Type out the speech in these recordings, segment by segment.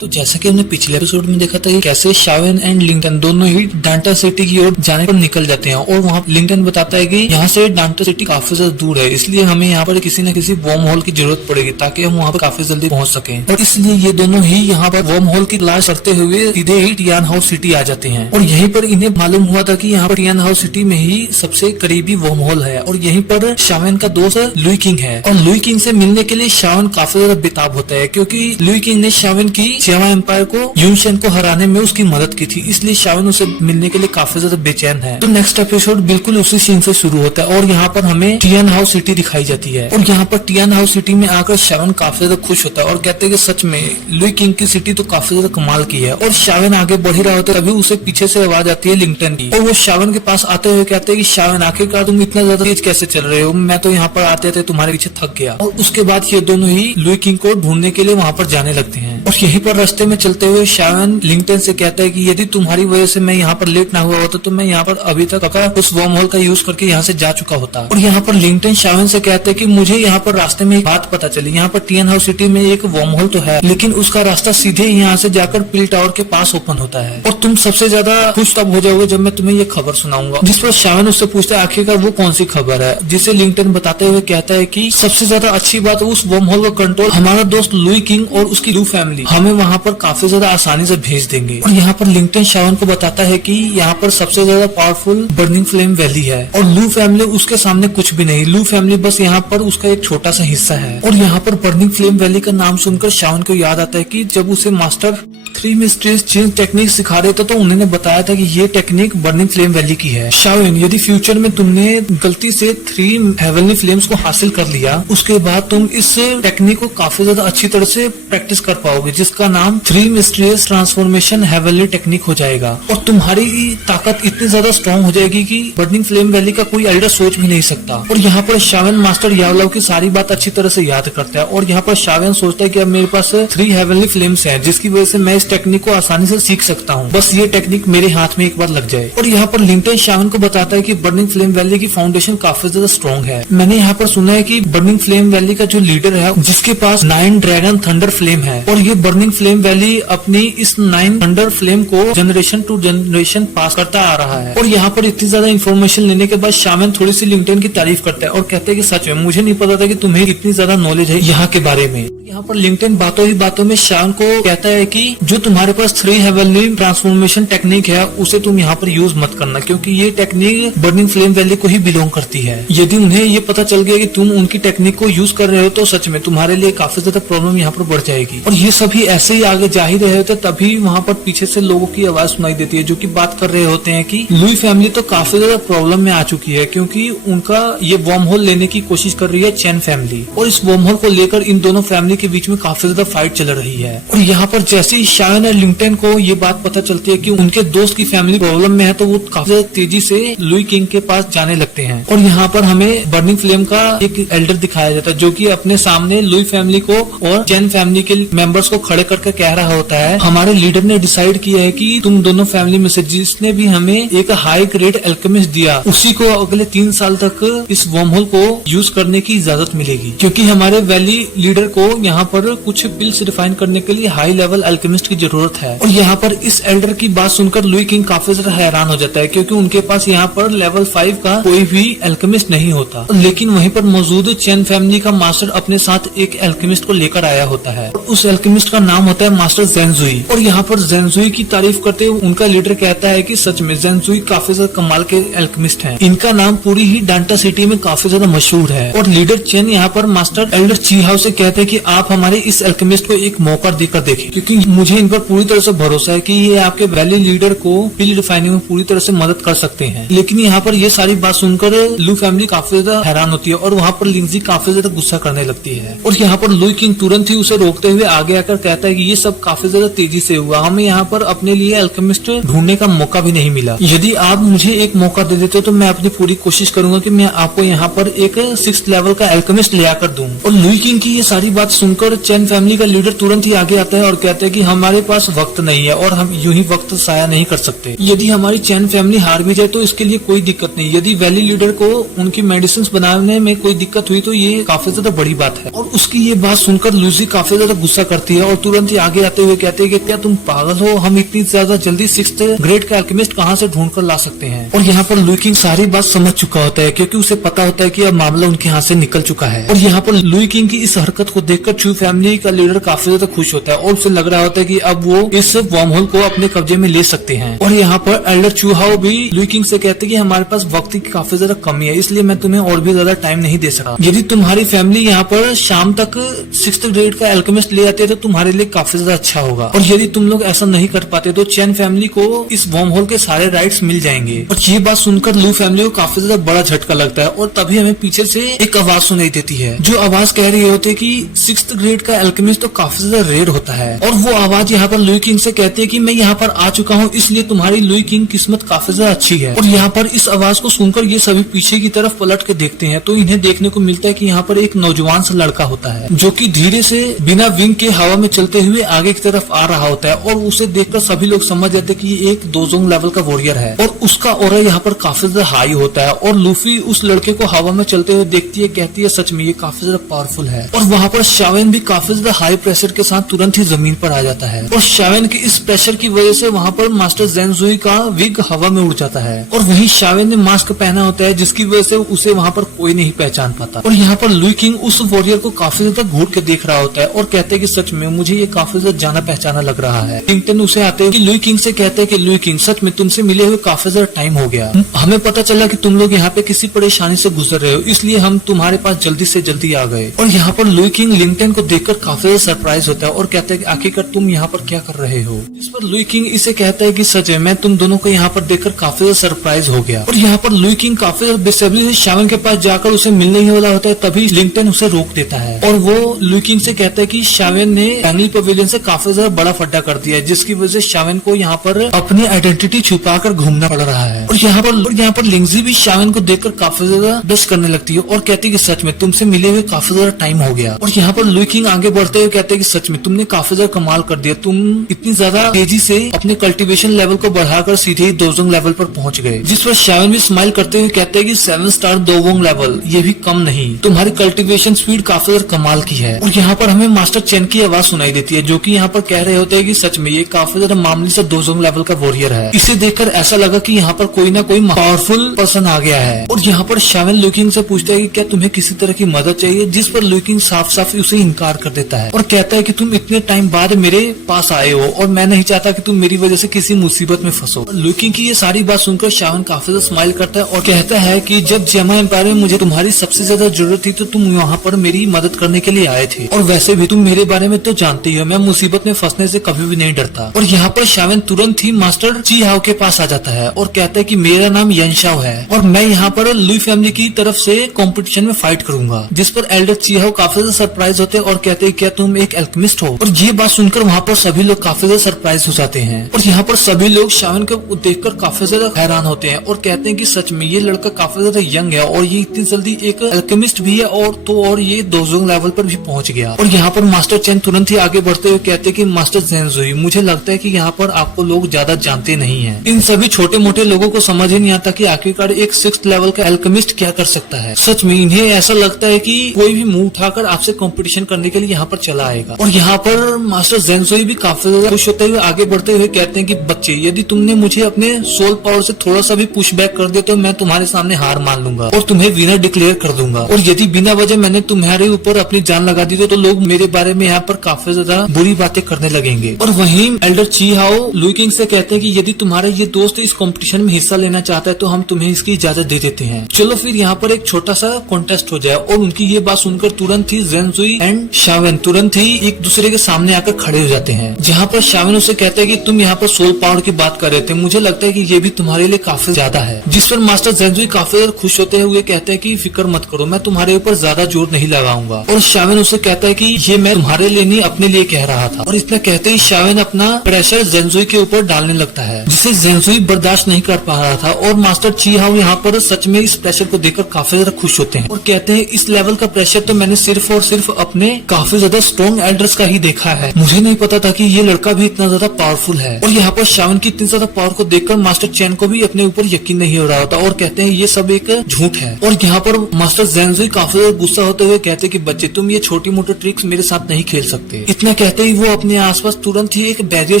तो जैसा कि हमने पिछले एपिसोड में देखा था कि कैसे शावन एंड लिंगटन दोनों ही डांटा सिटी की ओर जाने पर निकल जाते हैं और वहाँ लिंगटन बताता है कि यहाँ से डांटा सिटी काफी ज्यादा दूर है, इसलिए हमें यहाँ पर किसी न किसी वर्म होल की जरूरत पड़ेगी ताकि हम वहाँ पर काफी जल्दी पहुंच सकें। और इसलिए ये दोनों ही यहाँ पर वर्म होल की तलाश करते हुए सीधे ही टियान हाउस सिटी आ जाते हैं। और यहीं पर इन्हें मालूम हुआ था कि यहाँ पर टियान हाउस सिटी में ही सबसे करीबी वर्म होल है और यहीं पर शावन का दोस्त लुई किंग है। और लुई किंग से मिलने के लिए शावन काफी ज्यादा बेताब होता है क्योंकि लुई किंग ने शावन की सेवा एम्पायर को यूनशन को हराने में उसकी मदद की थी, इसलिए शावन उसे मिलने के लिए काफी ज्यादा बेचैन है। तो नेक्स्ट एपिसोड बिल्कुल उसी सीन से शुरू होता है और यहाँ पर हमें टियान हाउस सिटी दिखाई जाती है। और यहाँ पर टियान हाउस सिटी में आकर शावन काफी ज्यादा खुश होता है और कहते हैं कि सच में लुई किंग की सिटी तो काफी ज्यादा कमाल की है। और शावन आगे बढ़ ही रहा होता है तभी उसे पीछे से आवाज आती है लिंगटन की और वो शावन के पास आते हुए कहते हैं कि शावन आखिरकार तुम इतना ज्यादा तेज कैसे चल रहे हो, मैं तो यहाँ पर आते थे तुम्हारे पीछे थक गया। और उसके बाद ये दोनों ही लुई किंग को ढूंढने के लिए वहाँ पर जाने लगते हैं। और यहीं पर रास्ते में चलते हुए शावन लिंगटन से कहता है कि यदि तुम्हारी वजह से मैं यहाँ पर लेट ना हुआ होता तो मैं यहाँ पर अभी तक उस वर्म होल का यूज करके यहाँ से जा चुका होता। और यहाँ पर लिंगटन शावन से कहते हैं कि मुझे यहाँ पर रास्ते में एक बात पता चली, यहाँ पर टियान हाउस सिटी में एक वर्म होल तो है लेकिन उसका रास्ता सीधे यहाँ से जाकर पिल टावर के पास ओपन होता है। और तुम सबसे ज्यादा खुश तब हो जाओगे जब मैं तुम्हें ये खबर सुनाऊंगा। जिस पर शावन उससे पूछता है आखिरकार वो कौन सी खबर है, जिसे लिंगटन बताते हुए कहता है कि सबसे ज्यादा अच्छी बात उस वर्म होल का कंट्रोल हमारा दोस्त लुई किंग और उसकी लू फैमिली हमें वहाँ पर काफी ज्यादा आसानी से भेज देंगे। और यहाँ पर लिंगटन शावन को बताता है कि यहाँ पर सबसे ज्यादा पावरफुल बर्निंग फ्लेम वैली है और लू फैमिली उसके सामने कुछ भी नहीं, लू फैमिली बस यहाँ पर उसका एक छोटा सा हिस्सा है। और यहाँ पर बर्निंग फ्लेम वैली का नाम सुनकर शावन को याद आता है कि जब उसे मास्टर 3 मिस्ट्रीज चेंज टेक्निक सिखा रहे थे तो उन्होंने बताया था कि ये टेक्निक बर्निंग फ्लेम वैली की है। शावन यदि फ्यूचर में तुमने गलती से 3 हेवनली फ्लेम्स को हासिल कर लिया उसके बाद तुम इस टेक्निक को काफी ज्यादा अच्छी तरह से प्रैक्टिस कर पाओगे जिसका नाम 3 मिस्ट्रीज ट्रांसफॉर्मेशन हेवनली टेक्निक हो जाएगा। और तुम्हारी ताकत इतनी ज्यादा स्ट्रॉन्ग हो जाएगी कि बर्निंग फ्लेम वैली का कोई एल्डर सोच भी नहीं सकता। और यहाँ पर शावन मास्टर यावलाव की सारी बात अच्छी तरह से याद करता है और यहाँ पर शावन सोचता है कि अब मेरे पास 3 हेवनली फ्लेम्स हैं जिसकी वजह से मैं इस टेक्निक को आसानी से सीख सकता हूँ, बस ये टेक्निक मेरे हाथ में एक बार लग जाए। और यहाँ पर लिंगटन शावन को बताता है कि बर्निंग फ्लेम वैली की फाउंडेशन काफी ज्यादा स्ट्रॉन्ग है। मैंने यहाँ पर सुना है कि बर्निंग फ्लेम वैली का जो लीडर है जिसके पास 9 ड्रैगन थंडर फ्लेम है और ये बर्निंग फ्लेम वैली अपनी इस 9 थंडर फ्लेम को जनरेशन टू जनरेशन पास करता आ रहा है। और यहाँ पर इतनी ज्यादा इन्फॉर्मेशन लेने के बाद शावन थोड़ी सी लिंगटन की तारीफ करता है और कहते हैं कि सच में मुझे नहीं पता था कि तुम्हें इतनी ज्यादा नॉलेज है यहाँ के बारे में। यहाँ पर लिंगटन बातों ही बातों में शावन को कहता है कि जो तुम्हारे पास 3 हेवनली ट्रांसफॉर्मेशन टेक्निक है उसे तुम यहाँ पर यूज मत करना क्योंकि ये टेक्निक बर्निंग फ्लेम वैली को ही बिलोंग करती है। यदि उन्हें ये पता चल गया कि तुम उनकी टेक्निक को यूज कर रहे हो तो सच में तुम्हारे लिए काफी ज्यादा प्रॉब्लम यहाँ पर बढ़ जाएगी। और ये सभी ऐसे ही आगे जा ही रहे होते तभी वहाँ पर पीछे से लोगों की आवाज सुनाई देती है जो कि बात कर रहे होते हैं कि लुई फैमिली तो काफी ज्यादा प्रॉब्लम में आ चुकी है क्योंकि उनका ये वर्म होल लेने की कोशिश कर रही है चैन फैमिली और इस वर्म होल को लेकर इन दोनों फैमिली के बीच में काफी ज्यादा फाइट चल रही है। और यहाँ पर जैसे ही शावन और लिंगटन को ये बात पता चलती है कि उनके दोस्त की फैमिली प्रॉब्लम में है तो वो काफी ज्यादा तेजी से लुई किंग के पास जाने लगते हैं। और यहाँ पर हमें बर्निंग फ्लेम का एक एल्डर दिखाया जाता है जो कि अपने सामने लुई फैमिली को और चैन फैमिली के मेंबर्स को खड़े करके कह रहा होता है हमारे लीडर ने डिसाइड किया है कि तुम दोनों फैमिली में से जिसने भी हमें एक हाई ग्रेड एल्केमिस्ट दिया उसी को अगले 3 साल तक इस वर्म होल को यूज करने की इजाजत मिलेगी क्योंकि हमारे वैली लीडर को यहाँ पर कुछ पिल्स रिफाइन करने के लिए हाई लेवल एल्केमिस्ट की जरूरत है। और यहाँ पर इस एल्डर की बात सुनकर लुई किंग काफी ज्यादा हैरान हो जाता है क्योंकि उनके पास यहाँ पर लेवल 5 का कोई भी एल्केमिस्ट नहीं होता। लेकिन वहीं पर मौजूद चैन फैमिली का मास्टर अपने साथ एक एल्केमिस्ट को लेकर आया होता है और उस एल्केमिस्ट का नाम होता है मास्टर ज़ेनजुई। और यहाँ पर ज़ेनजुई की तारीफ करते हुए उनका लीडर कहता है कि सच में ज़ेनजुई काफी ज्यादा कमाल के एल्केमिस्ट हैं, इनका नाम पूरी ही डांटा सिटी में काफी ज्यादा मशहूर है। और लीडर चैन यहाँ पर मास्टर एल्डर चीहाउ से कहते हैं कि आप हमारे इस एल्केमिस्ट को एक मौका देकर देखें क्योंकि मुझे इन पर पूरी तरह से भरोसा है कि ये आपके वैली लीडर को पिल रिफाइनिंग में पूरी तरह से मदद कर सकते हैं। लेकिन यहाँ पर ये सारी बात सुनकर लू फैमिली काफी ज्यादा हैरान होती है और वहाँ पर लिंगजी काफी ज्यादा गुस्सा करने लगती है। और यहाँ पर लुई किंग तुरंत ही उसे रोकते हुए आगे आकर कहता है कि ये सब काफी ज्यादा तेजी से हुआ, हमें यहाँ पर अपने लिए एल्केमिस्ट ढूंढने का मौका भी नहीं मिला। यदि आप मुझे एक मौका दे देते तो मैं अपनी पूरी कोशिश करूंगा कि मैं आपको यहाँ पर एक 6th लेवल का एल्केमिस्ट ले आकर दूं। और लुई किंग की ये सारी बात सुनकर चैन फैमिली का लीडर तुरंत ही आगे आता है और कहते हैं कि हमारे पास वक्त नहीं है और हम यूं ही वक्त साया नहीं कर सकते। यदि हमारी चैन फैमिली हार भी जाए तो इसके लिए कोई दिक्कत नहीं, यदि वैली लीडर को उनकी मेडिसिन बनाने में कोई दिक्कत हुई तो ये काफी ज्यादा बड़ी बात है। और उसकी ये बात सुनकर लूसी काफी ज्यादा गुस्सा करती है और तुरंत तुरंत ही आगे आते हुए कहते हैं कि क्या तुम पागल हो, हम इतनी ज्यादा जल्दी 6th ग्रेड का अल्केमिस्ट कहाँ से ढूंढ कर ला सकते हैं। और यहाँ पर लुई किंग सारी बात समझ चुका होता है क्योंकि उसे पता होता है कि अब मामला उनके हाथ से निकल चुका है। और यहाँ पर लुई किंग की इस हरकत को देखकर चू फैमिली का लीडर काफी ज्यादा खुश होता है और उसे लग रहा होता है कि अब वो इस वर्म होल को अपने कब्जे में ले सकते हैं। और यहाँ पर एल्डर चू हाओ भी लुई किंग से कहते हैं कि हमारे पास वक्त की काफी ज्यादा कमी है, इसलिए मैं तुम्हें और भी ज्यादा टाइम नहीं दे सका। यदि तुम्हारी फैमिली यहाँ पर शाम तक 6th ग्रेड का अल्केमिस्ट ले आते तो तुम्हारे लिए काफी ज्यादा अच्छा होगा। और यदि तुम लोग ऐसा नहीं कर पाते तो चैन फैमिली को इस वर्म होल के सारे राइट्स मिल जाएंगे। और ये बात सुनकर लू फैमिली को काफी ज्यादा बड़ा झटका लगता है और तभी हमें पीछे से एक आवाज सुनाई देती है जो आवाज कह रही होती है कि 6th ग्रेड का अल्केमिस्ट तो काफी ज्यादा रेयर होता है। और वो आवाज यहाँ पर लुई किंग से कहती है कि मैं यहाँ पर आ चुका हूँ, इसलिए तुम्हारी लुई किंग किस्मत काफी ज्यादा अच्छी है। और यहाँ पर इस आवाज को सुनकर ये सभी पीछे की तरफ पलट के देखते हैं तो इन्हें देखने को मिलता है कि यहाँ पर एक नौजवान सा लड़का होता है जो कि धीरे से बिना विंग के हवा में चलते हुए आगे की तरफ आ रहा होता है। और उसे देखकर सभी लोग समझ जाते हैं कि ये एक दोजोंग लेवल का वॉरियर है और उसका ऑरा यहाँ पर काफी ज्यादा हाई होता है। और लूफी उस लड़के को हवा में चलते हुए देखती है, कहती है सच में ये काफी ज्यादा पावरफुल है। और वहाँ पर शावेन भी काफी ज्यादा हाई प्रेशर के साथ तुरंत ही जमीन पर आ जाता है। और शावेन के इस प्रेशर की वजह से वहाँ पर मास्टर ज़ेनज़ुई का विग हवा में उड़ जाता है। और वहीं शावेन ने मास्क पहना होता है जिसकी वजह से उसे वहाँ पर कोई नहीं पहचान पाता। और यहाँ पर लुई किंग उस वॉरियर को काफी ज्यादा घूर के देख रहा होता है और कहते हैं कि सच में मुझे ये काफी ज्यादा जाना पहचाना लग रहा है। किंगटन उसे आते हैं कि लुई किंग से कहते हैं कि लुई किंग सच में तुमसे मिले हुए काफी ज्यादा टाइम हो गया, हमें पता चला कि तुम लोग यहाँ पे किसी परेशानी से गुजर रहे हो, इसलिए हम तुम्हारे पास जल्दी से जल्दी आ गए। और यहाँ पर लुई किंग लिंगटन को देखकर काफी ज्यादा सरप्राइज होता है और कहता है कि आखिरकार तुम यहाँ पर क्या कर रहे हो। इस पर लुई किंग इसे कहता है कि सच है, मैं तुम दोनों को यहाँ पर देखकर काफी ज्यादा सरप्राइज हो गया। और यहाँ पर लुई किंग काफी ज्यादा बेसब्री से शावेन के पास जाकर उसे मिलने ही वाला होता है, तभी लिंगटन उसे रोक देता है और वो लुई किंग से कहता है कि शावेन ने बैंगली पवेलियन से काफी ज्यादा बड़ा फड्डा कर दिया है जिसकी वजह से शावेन को यहाँ पर अपनी आइडेंटिटी छुपाकर घूमना पड़ रहा है। और यहाँ पर लिंगजी भी शावेन को देखकर काफी ज्यादा डस करने लगती है और कहती है कि सच में तुमसे मिले हुए काफी ज्यादा टाइम हो गया। और यहाँ पर लुई किंग आगे बढ़ते हुए कहते हैं कि सच में तुमने काफी ज्यादा कमाल कर दिया, तुम इतनी ज्यादा तेजी से अपने कल्टीवेशन लेवल को बढ़ाकर सीधे ही दोजोंग लेवल पर पहुंच गए। जिस पर शावेन भी स्माइल करते हुए कहते हैं कि 7 स्टार दोवोंग लेवल ये भी कम नहीं, तुम्हारी कल्टीवेशन स्पीड काफी ज्यादा कमाल की है। और यहाँ पर हमें मास्टर चेन की आवाज सुनाई देती है जो कि यहाँ पर कह रहे होते हैं कि सच में ये काफी ज्यादा मामूली सा दोजोंग लेवल का वॉरियर है। इसे देखकर ऐसा लगा कि यहाँ पर कोई ना कोई पावरफुल पर्सन आ गया है। और यहाँ पर शावेन लुई किंग से पूछता है कि क्या तुम्हें किसी तरह की मदद चाहिए, जिस पर लुई किंग साफ साफ उसे इनकार कर देता है और कहता है कि तुम इतने टाइम बाद मेरे पास आए हो और मैं नहीं चाहता कि तुम मेरी वजह से किसी मुसीबत में फंसो। लुई किंग की ये सारी बात सुनकर शावेन काफी ज्यादा स्माइल करता है और कहता है कि जब जेमा एम्पायर में मुझे तुम्हारी सबसे ज्यादा जरूरत थी तो तुम यहाँ पर मेरी मदद करने के लिए आए थे और वैसे भी तुम मेरे बारे में तो जानते ही हो, मैं मुसीबत में फंसने से कभी भी नहीं डरता। और यहाँ पर शावेन तुरंत ही मास्टर ची हाओ के पास आ जाता है और कहता है कि मेरा नाम यनशाओ है और मैं यहाँ पर लुई फैमिली की तरफ से कंपटीशन में फाइट करूंगा। जिस पर एल्डर ची हाओ काफी ज्यादा सरप्राइज होते हैं और कहते हैं क्या तुम एक एल्केमिस्ट हो। और ये बात सुनकर वहाँ पर सभी लोग काफी ज्यादा सरप्राइज हो जाते हैं और यहाँ पर सभी लोग शावेन को देखकर काफी ज्यादा हैरान होते हैं और कहते हैं कि सच में ये लड़का काफी ज्यादा यंग है और ये इतनी जल्दी एक एल्केमिस्ट भी है और ये दोजोंग लेवल पर भी पहुंच गया। और यहाँ पर मास्टर चेन तुरंत ही आगे बढ़ते हुए कहते हैं कि मास्टर ज़ेनज़ुई, मुझे लगता है कि यहाँ पर आपको लोग ज्यादा जानते नहीं हैं। इन सभी छोटे मोटे लोगों को समझ ही नहीं आता कि आखिरकार एक 6th लेवल का एल्केमिस्ट क्या कर सकता है। सच में इन्हें ऐसा लगता है कि कोई भी मुंह उठाकर आपसे कंपटीशन करने के लिए यहाँ पर चला आएगा। और यहाँ पर मास्टर ज़ेनज़ुई भी काफी ज्यादा खुश होते हुए आगे बढ़ते हुए कहते हैं कि बच्चे, यदि तुमने मुझे अपने सोल पावर से थोड़ा सा भी पुश बैक कर दिया तो मैं तुम्हारे सामने हार मान लूंगा और तुम्हें विनर डिक्लेयर कर दूंगा। और यदि बिना वजह मैंने तुम्हारे ऊपर अपनी जान लगा दी तो लोग मेरे बारे में यहाँ पर काफी ज्यादा बुरी बातें करने लगेंगे। और वहीं एल्डर ची हाओ लुई किंग से कहते हैं कि यदि तुम्हारा ये दोस्त इस कंपटीशन में हिस्सा लेना चाहता है तो हम तुम्हें इसकी इजाजत दे देते हैं, चलो फिर यहाँ पर एक छोटा सा कॉन्टेस्ट हो जाए। और उनकी ये बात सुनकर तुरंत ही ज़ेनज़ुई एंड शावेन तुरंत ही एक दूसरे के सामने आकर खड़े हो जाते हैं। जहाँ पर शावेन उसे कहता है कि तुम यहाँ पर सोल पावर की बात कर रहे थे, मुझे लगता है कि ये भी तुम्हारे लिए काफी ज्यादा है। जिस पर मास्टर ज़ेनज़ुई काफी ज्यादा खुश होते हुए कहते हैं कि फिक्र मत करो, मैं तुम्हारे ऊपर ज्यादा जोर नहीं लगाऊंगा। और शावेन उसे कहता है कि ये मैं तुम्हारे लिए नहीं अपने लिए कह रहा था। और इतना कहते ही शावेन अपना प्रेशर ज़ेनज़ुई के ऊपर डालने लगता है जिसे ज़ेनज़ुई बर्दाश्त नहीं कर पा रहा था। और मास्टर ची हाओ यहाँ पर सच में इस प्रेशर को देखकर काफी ज्यादा खुश होते हैं और कहते हैं इस लेवल का प्रेशर तो मैंने सिर्फ और सिर्फ अपने काफी ज्यादा स्ट्रॉन्ग एल्डर्स का ही देखा है, मुझे नहीं पता था कि ये लड़का भी इतना ज्यादा पावरफुल है। और यहाँ पर शावेन की इतनी ज्यादा पावर को देखकर मास्टर चेन को भी अपने ऊपर यकीन नहीं हो रहा होता और कहते हैं ये सब एक झूठ है। और यहाँ पर मास्टर ज़ेनज़ुई काफी ज्यादा गुस्सा होते हुए कहते हैं कि बच्चे, तुम ये छोटी मोटी ट्रिक्स मेरे साथ नहीं खेल सकते। इतना कहते ही वो अपने आसपास तुरंत ही एक बैरियर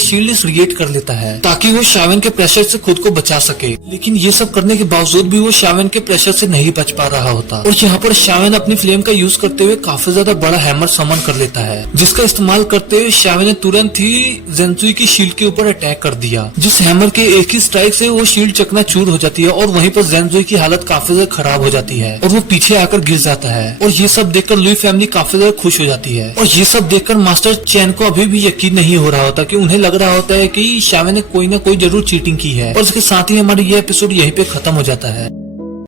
शील्ड क्रिएट कर लेता है ताकि वो शावन के प्रेशर से खुद को बचा सके। लेकिन ये सब करने के बावजूद भी वो शावन के प्रेशर से नहीं बच पा रहा होता और यहाँ पर शावन अपनी फ्लेम का यूज करते हुए काफी ज्यादा बड़ा हैमर समन कर लेता है, जिसका इस्तेमाल करते हुए शावन ने तुरंत ही जेंसुई की शील्ड के ऊपर अटैक कर दिया, जिस हैमर के एक ही स्ट्राइक से वो शील्ड चकनाचूर हो जाती है और वहीं पर जेंसुई की हालत काफी ज्यादा खराब हो जाती है और वो पीछे आकर गिर जाता है। और ये सब देखकर लुई फैमिली काफी ज्यादा खुश हो जाती है और ये सब देखकर मास्टर चैन को अभी भी यकीन नहीं हो रहा होता कि उन्हें लग रहा होता है कि शावन ने कोई ना कोई जरूर चीटिंग की है। और इसके साथ ही हमारा ये एपिसोड यहीं पे खत्म हो जाता है।